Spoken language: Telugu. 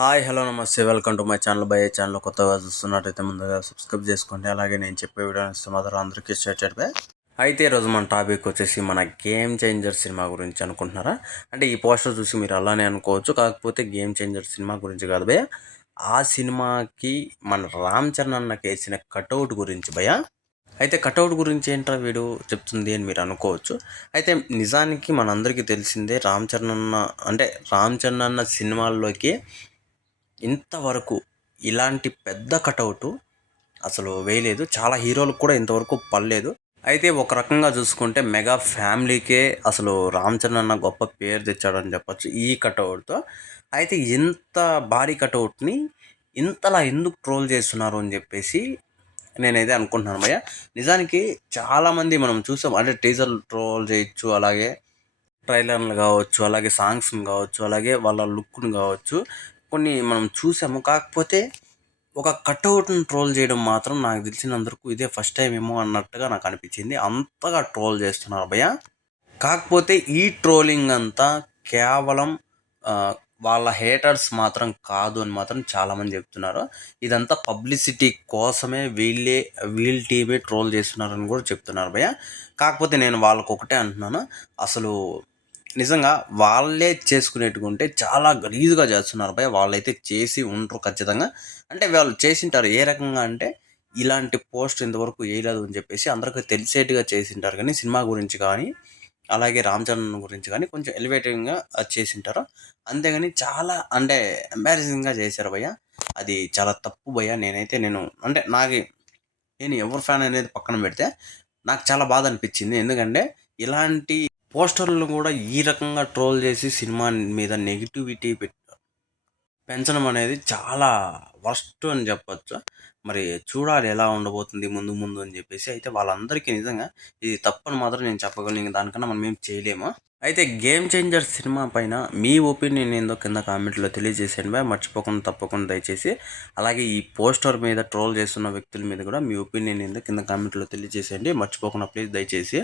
హాయ్ హలో నమస్తే welcome to my channel by channel కొత్తగా చూస్తున్నట్టయితే ముందుగా సబ్స్క్రైబ్ చేసుకోండి. అలాగే నేను చెప్పే వీడియోని ఇస్తే మాత్రం అందరికీ షేర్ చేయండి. అయితే ఈరోజు మన టాపిక్ వచ్చేసి మన గేమ్ చేంజర్ సినిమా గురించి అనుకుంటున్నారా? అంటే ఈ పోస్టర్ చూసి మీరు అలానే అనుకోవచ్చు, కాకపోతే గేమ్ చేంజర్ సినిమా గురించి కాదు భయ్య. ఆ సినిమాకి మన రామ్ చరణ్ అన్నకి వేసిన కటౌట్ గురించి భయ్య. అయితే కటౌట్ గురించి ఏంట్రా వీడు చెప్తుంది అని మీరు అనుకోవచ్చు. అయితే నిజానికి మనందరికీ తెలిసిందే రామ్ చరణ్ అన్న సినిమాల్లోకి ఇంతవరకు ఇలాంటి పెద్ద కటౌటు అసలు వేయలేదు. చాలా హీరోలకు కూడా ఇంతవరకు పడలేదు. అయితే ఒక రకంగా చూసుకుంటే మెగా ఫ్యామిలీకే అసలు రామ్ చరణ్ అన్న గొప్ప పేరు తెచ్చాడని చెప్పొచ్చు ఈ కటౌట్తో. అయితే ఇంత భారీ కటౌట్ని ఇంతలా ఎందుకు ట్రోల్ చేస్తున్నారు అని చెప్పేసి నేనైతే అనుకుంటున్నాను భయ్య. నిజానికి చాలామంది మనం చూసాం, అంటే టీజర్లు ట్రోల్ చేయొచ్చు, అలాగే ట్రైలర్లు కావచ్చు, అలాగే సాంగ్స్ని కావచ్చు, అలాగే వాళ్ళ లుక్ను కావచ్చు, కొన్ని మనం చూసాము. కాకపోతే ఒక కట్అవుట్ని ట్రోల్ చేయడం మాత్రం నాకు తెలిసినందుకు ఇదే ఫస్ట్ టైం ఏమో అన్నట్టుగా నాకు అనిపించింది. అంతగా ట్రోల్ చేస్తున్నారు భయ్య. కాకపోతే ఈ ట్రోలింగ్ అంతా కేవలం వాళ్ళ హేటర్స్ మాత్రం కాదు అని మాత్రం చాలామంది చెప్తున్నారు. ఇదంతా పబ్లిసిటీ కోసమే వీళ్ళ టీమే ట్రోల్ చేస్తున్నారని కూడా చెప్తున్నారు భయ్య. కాకపోతే నేను వాళ్ళకు ఒకటే అంటున్నాను, అసలు నిజంగా వాళ్ళే చేసుకునేట్టుకుంటే చాలా గలీజుగా చేస్తున్నారు భయ్య. వాళ్ళైతే చేసి ఉండరు ఖచ్చితంగా. అంటే వాళ్ళు చేసింటారు ఏ రకంగా అంటే, ఇలాంటి పోస్ట్ ఇంతవరకు వేయలేదు అని చెప్పేసి అందరికీ తెలిసేట్టుగా చేసింటారు. కానీ సినిమా గురించి కానీ, అలాగే రామ్ చరణ్ గురించి కానీ కొంచెం ఎలివేటివ్గా చేసింటారు. అంతేగాని చాలా అంటే ఎంబారసింగ్గా చేశారు భయ్య. అది చాలా తప్పు భయ్య. నేను ఎవరు ఫ్యాన్ అనేది పక్కన పెడితే నాకు చాలా బాధ అనిపించింది. ఎందుకంటే ఇలాంటి పోస్టర్లను కూడా ఈ రకంగా ట్రోల్ చేసి సినిమా మీద నెగిటివిటీ పెంచడం అనేది చాలా వర్స్ట్ అని చెప్పొచ్చు. మరి చూడాలి ఎలా ఉండబోతుంది ముందు ముందు అని చెప్పేసి. అయితే వాళ్ళందరికీ నిజంగా ఇది తప్పని మాత్రం నేను చెప్పగలను. దానికన్నా మనం ఏం చేయలేము. అయితే గేమ్ చేంజర్ సినిమా పైన మీ ఒపీనియన్ ఏందో కింద కామెంట్లో తెలియజేసేయండి బాయ్. మర్చిపోకుండా తప్పకుండా దయచేసి. అలాగే ఈ పోస్టర్ మీద ట్రోల్ చేస్తున్న వ్యక్తుల మీద కూడా మీ ఒపీనియన్ ఏందో కింద కామెంట్లో తెలియజేసేయండి. మర్చిపోకుండా ప్లీజ్ దయచేసి.